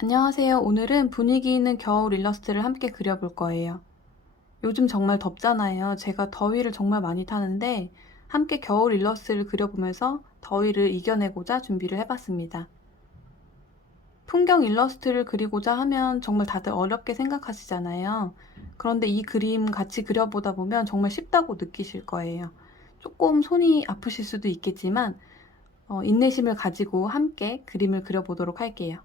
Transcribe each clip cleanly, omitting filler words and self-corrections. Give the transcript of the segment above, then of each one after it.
안녕하세요. 오늘은 분위기 있는 겨울 일러스트를 함께 그려볼 거예요. 요즘 정말 덥잖아요. 제가 더위를 정말 많이 타는데 함께 겨울 일러스트를 그려보면서 더위를 이겨내고자 준비를 해봤습니다. 풍경 일러스트를 그리고자 하면 정말 다들 어렵게 생각하시잖아요. 그런데 이 그림 같이 그려보다 보면 정말 쉽다고 느끼실 거예요. 조금 손이 아프실 수도 있겠지만 인내심을 가지고 함께 그림을 그려보도록 할게요.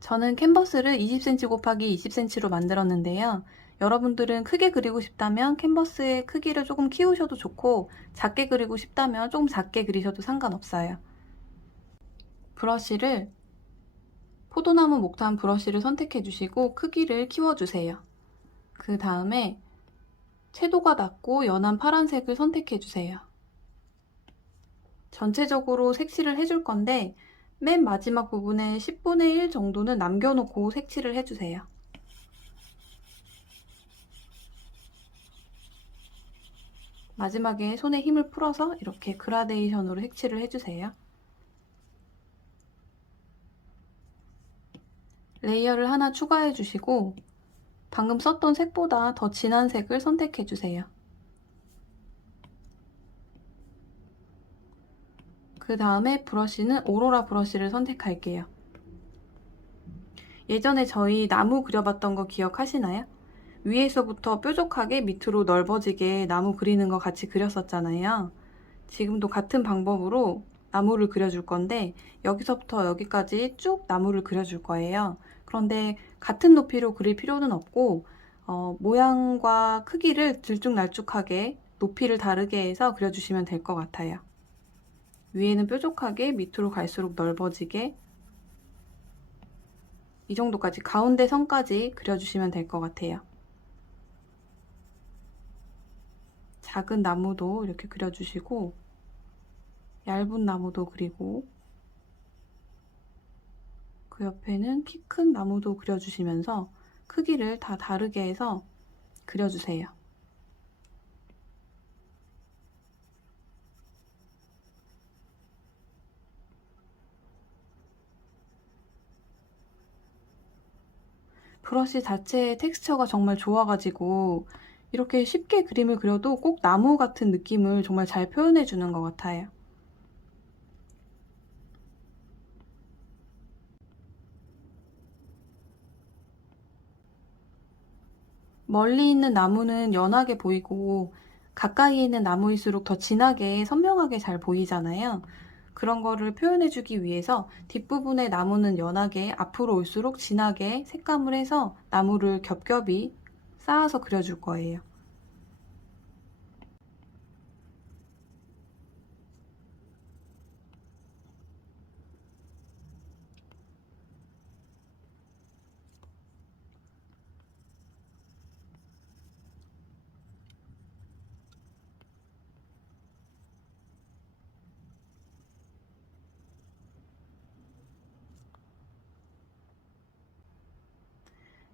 저는 캔버스를 20cm 곱하기 20cm로 만들었는데요. 여러분들은 크게 그리고 싶다면 캔버스의 크기를 조금 키우셔도 좋고, 작게 그리고 싶다면 조금 작게 그리셔도 상관없어요. 브러쉬를 포도나무 목탄 브러쉬를 선택해 주시고 크기를 키워주세요. 그 다음에 채도가 낮고 연한 파란색을 선택해 주세요. 전체적으로 색칠을 해줄 건데 맨 마지막 부분에 10분의 1 정도는 남겨놓고 색칠을 해주세요. 마지막에 손에 힘을 풀어서 이렇게 그라데이션으로 색칠을 해주세요. 레이어를 하나 추가해 주시고 방금 썼던 색보다 더 진한 색을 선택해 주세요. 그 다음에 브러쉬는 오로라 브러쉬를 선택할게요. 예전에 저희 나무 그려봤던 거 기억하시나요? 위에서부터 뾰족하게 밑으로 넓어지게 나무 그리는 거 같이 그렸었잖아요. 지금도 같은 방법으로 나무를 그려줄 건데 여기서부터 여기까지 쭉 나무를 그려줄 거예요. 그런데 같은 높이로 그릴 필요는 없고 모양과 크기를 들쭉날쭉하게 높이를 다르게 해서 그려주시면 될 것 같아요. 위에는 뾰족하게 밑으로 갈수록 넓어지게 이 정도까지 가운데 선까지 그려주시면 될 것 같아요. 작은 나무도 이렇게 그려주시고 얇은 나무도 그리고 그 옆에는 키 큰 나무도 그려주시면서 크기를 다 다르게 해서 그려주세요. 브러쉬 자체의 텍스처가 정말 좋아가지고 이렇게 쉽게 그림을 그려도 꼭 나무 같은 느낌을 정말 잘 표현해 주는 것 같아요. 멀리 있는 나무는 연하게 보이고 가까이 있는 나무일수록 더 진하게 선명하게 잘 보이잖아요. 그런 거를 표현해주기 위해서 뒷부분의 나무는 연하게 앞으로 올수록 진하게 색감을 해서 나무를 겹겹이 쌓아서 그려줄 거예요.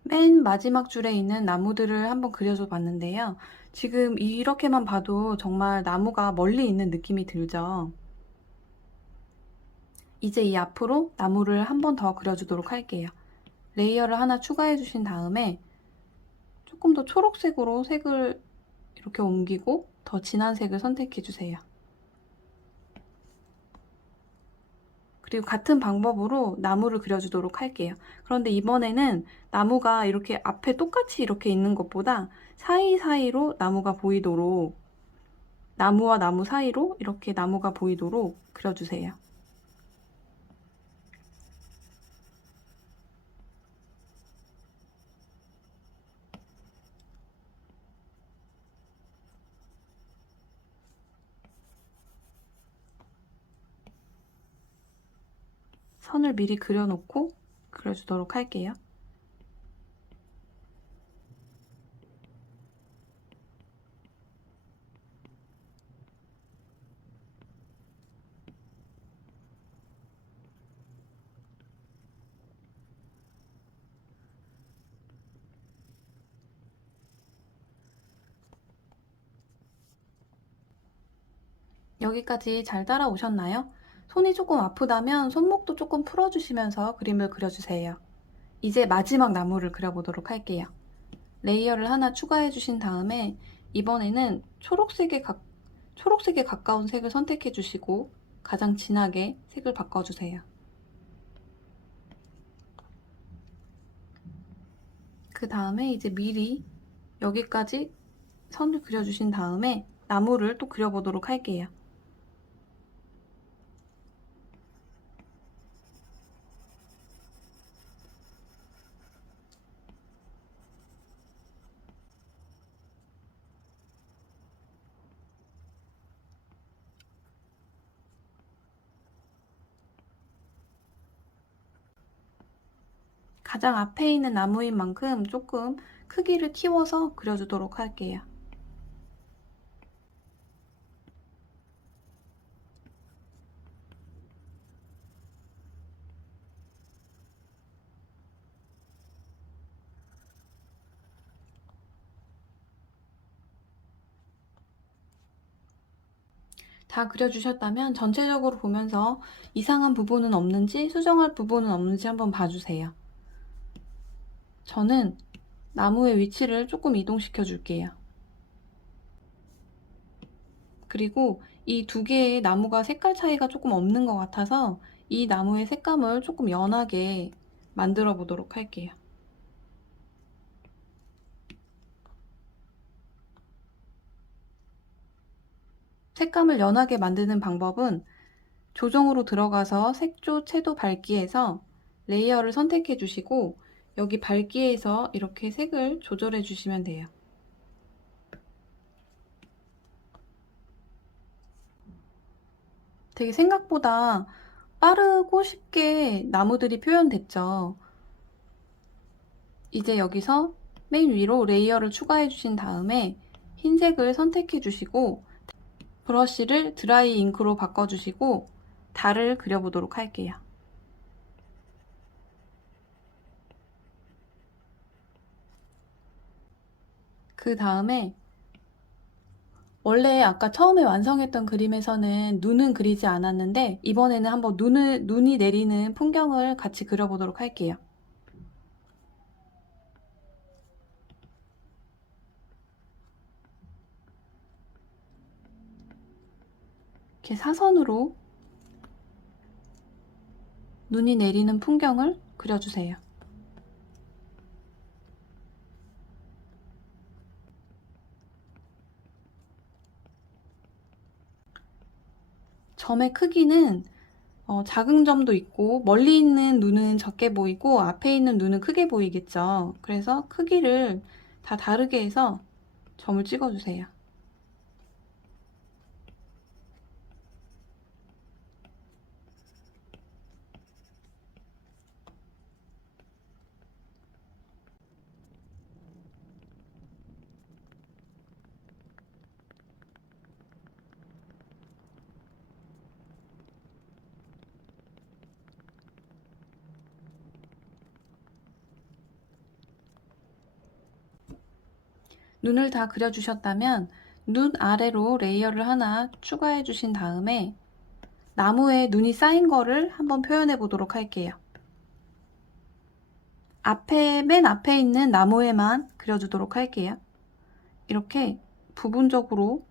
맨 마지막 줄에 있는 나무들을 한번 그려줘 봤는데요. 지금 이렇게만 봐도 정말 나무가 멀리 있는 느낌이 들죠. 이제 이 앞으로 나무를 한 번 더 그려주도록 할게요. 레이어를 하나 추가해 주신 다음에 조금 더 초록색으로 색을 이렇게 옮기고 더 진한 색을 선택해 주세요. 그리고 같은 방법으로 나무를 그려주도록 할게요. 그런데 이번에는 나무가 이렇게 앞에 똑같이 이렇게 있는 것보다 사이사이로 나무가 보이도록 나무와 나무 사이로 이렇게 나무가 보이도록 그려주세요. 선을 미리 그려놓고 그려주도록 할게요. 여기까지 잘 따라오셨나요? 손이 조금 아프다면 손목도 조금 풀어주시면서 그림을 그려주세요. 이제 마지막 나무를 그려보도록 할게요. 레이어를 하나 추가해 주신 다음에 이번에는 초록색에 가까운 색을 선택해 주시고 가장 진하게 색을 바꿔주세요. 그 다음에 이제 미리 여기까지 선을 그려주신 다음에 나무를 또 그려보도록 할게요. 가장 앞에 있는 나무인 만큼 조금 크기를 틔워서 그려주도록 할게요. 다 그려주셨다면 전체적으로 보면서 이상한 부분은 없는지 수정할 부분은 없는지 한번 봐주세요. 저는 나무의 위치를 조금 이동시켜 줄게요. 그리고 이 두 개의 나무가 색깔 차이가 조금 없는 것 같아서 이 나무의 색감을 조금 연하게 만들어 보도록 할게요. 색감을 연하게 만드는 방법은 조정으로 들어가서 색조, 채도, 밝기에서 레이어를 선택해 주시고 여기 밝기에서 이렇게 색을 조절해 주시면 돼요. 되게 생각보다 빠르고 쉽게 나무들이 표현됐죠. 이제 여기서 맨 위로 레이어를 추가해 주신 다음에 흰색을 선택해 주시고 브러쉬를 드라이 잉크로 바꿔주시고 달을 그려보도록 할게요. 그 다음에 원래 아까 처음에 완성했던 그림에서는 눈은 그리지 않았는데 이번에는 한번 눈이 내리는 풍경을 같이 그려보도록 할게요. 이렇게 사선으로 눈이 내리는 풍경을 그려주세요. 점의 크기는 작은 점도 있고 멀리 있는 눈은 적게 보이고 앞에 있는 눈은 크게 보이겠죠. 그래서 크기를 다 다르게 해서 점을 찍어주세요. 눈을 다 그려주셨다면 눈 아래로 레이어를 하나 추가해 주신 다음에 나무에 눈이 쌓인 거를 한번 표현해 보도록 할게요. 맨 앞에 있는 나무에만 그려주도록 할게요. 이렇게 부분적으로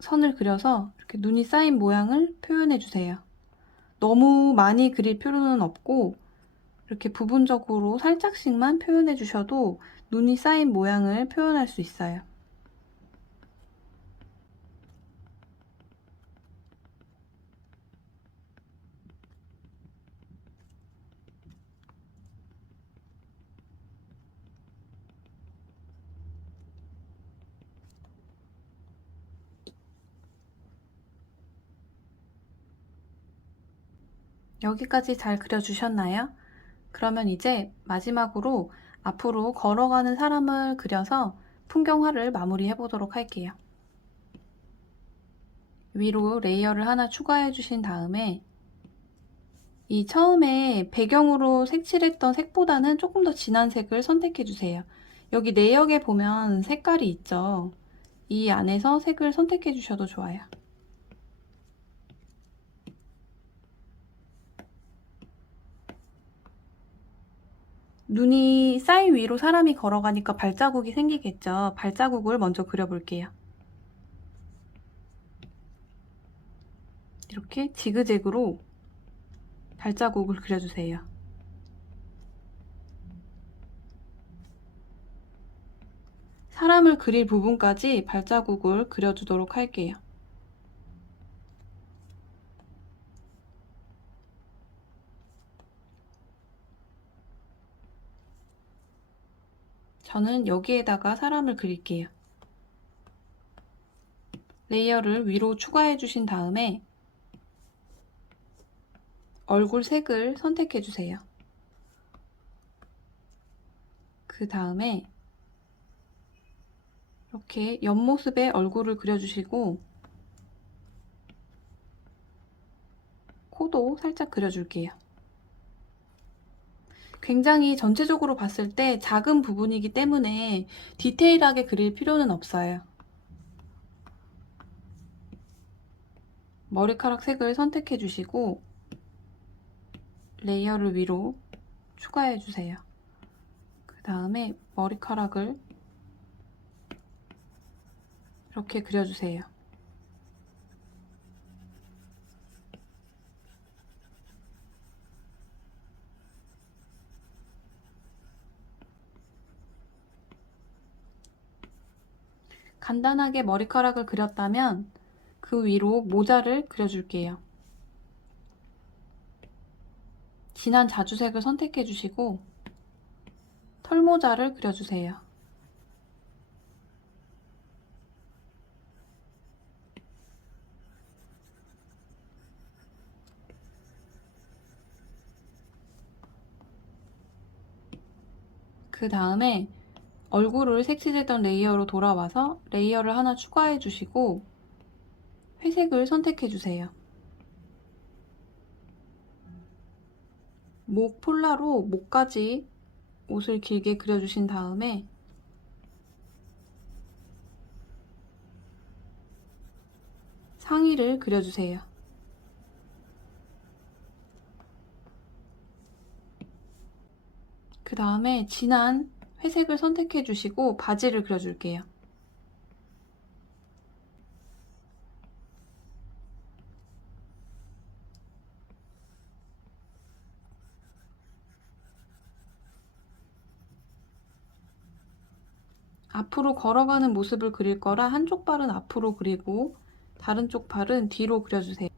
선을 그려서 이렇게 눈이 쌓인 모양을 표현해 주세요. 너무 많이 그릴 필요는 없고 이렇게 부분적으로 살짝씩만 표현해 주셔도 눈이 쌓인 모양을 표현할 수 있어요. 여기까지 잘 그려주셨나요? 그러면 이제 마지막으로 앞으로 걸어가는 사람을 그려서 풍경화를 마무리해 보도록 할게요. 위로 레이어를 하나 추가해 주신 다음에 이 처음에 배경으로 색칠했던 색보다는 조금 더 진한 색을 선택해 주세요. 여기 내역에 보면 색깔이 있죠. 이 안에서 색을 선택해 주셔도 좋아요. 눈이 사이 위로 사람이 걸어가니까 발자국이 생기겠죠. 발자국을 먼저 그려볼게요. 이렇게 지그재그로 발자국을 그려주세요. 사람을 그릴 부분까지 발자국을 그려주도록 할게요. 저는 여기에다가 사람을 그릴게요. 레이어를 위로 추가해 주신 다음에 얼굴 색을 선택해 주세요. 그 다음에 이렇게 옆모습에 얼굴을 그려주시고 코도 살짝 그려줄게요. 굉장히 전체적으로 봤을 때 작은 부분이기 때문에 디테일하게 그릴 필요는 없어요. 머리카락 색을 선택해 주시고 레이어를 위로 추가해 주세요. 그 다음에 머리카락을 이렇게 그려주세요. 간단하게 머리카락을 그렸다면 그 위로 모자를 그려줄게요. 진한 자주색을 선택해 주시고 털모자를 그려주세요. 그 다음에 얼굴을 색칠했던 레이어로 돌아와서 레이어를 하나 추가해 주시고 회색을 선택해 주세요. 목 폴라로 목까지 옷을 길게 그려주신 다음에 상의를 그려주세요. 그 다음에 진한 회색을 선택해 주시고 바지를 그려줄게요. 앞으로 걸어가는 모습을 그릴 거라 한쪽 발은 앞으로 그리고 다른 쪽 발은 뒤로 그려주세요.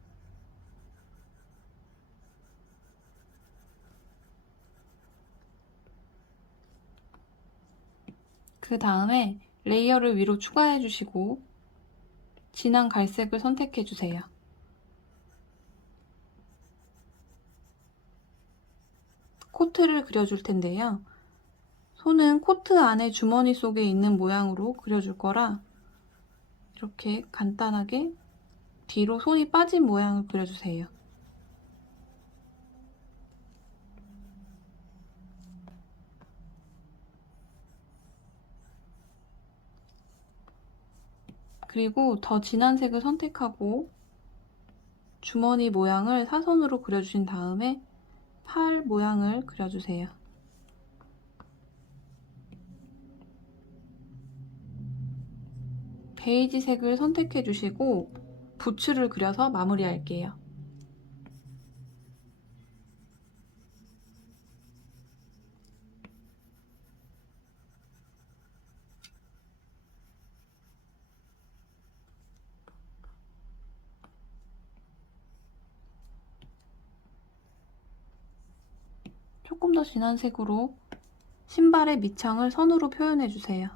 그 다음에 레이어를 위로 추가해 주시고 진한 갈색을 선택해 주세요. 코트를 그려줄 텐데요. 손은 코트 안에 주머니 속에 있는 모양으로 그려줄 거라 이렇게 간단하게 뒤로 손이 빠진 모양을 그려주세요. 그리고 더 진한 색을 선택하고 주머니 모양을 사선으로 그려주신 다음에 팔 모양을 그려주세요. 베이지 색을 선택해 주시고 부츠를 그려서 마무리할게요. 조금 더 진한 색으로 신발의 밑창을 선으로 표현해 주세요.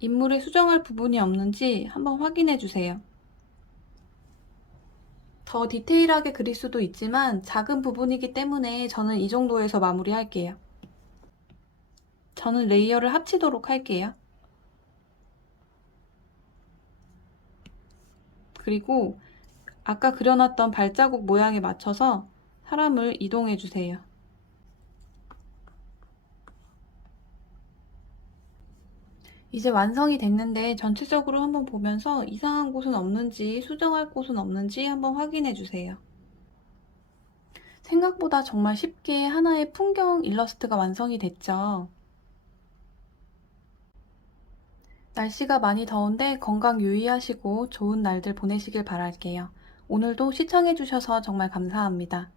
인물에 수정할 부분이 없는지 한번 확인해 주세요. 더 디테일하게 그릴 수도 있지만 작은 부분이기 때문에 저는 이 정도에서 마무리할게요. 저는 레이어를 합치도록 할게요. 그리고 아까 그려놨던 발자국 모양에 맞춰서 사람을 이동해 주세요. 이제 완성이 됐는데 전체적으로 한번 보면서 이상한 곳은 없는지, 수정할 곳은 없는지 한번 확인해 주세요. 생각보다 정말 쉽게 하나의 풍경 일러스트가 완성이 됐죠. 날씨가 많이 더운데 건강 유의하시고 좋은 날들 보내시길 바랄게요. 오늘도 시청해 주셔서 정말 감사합니다.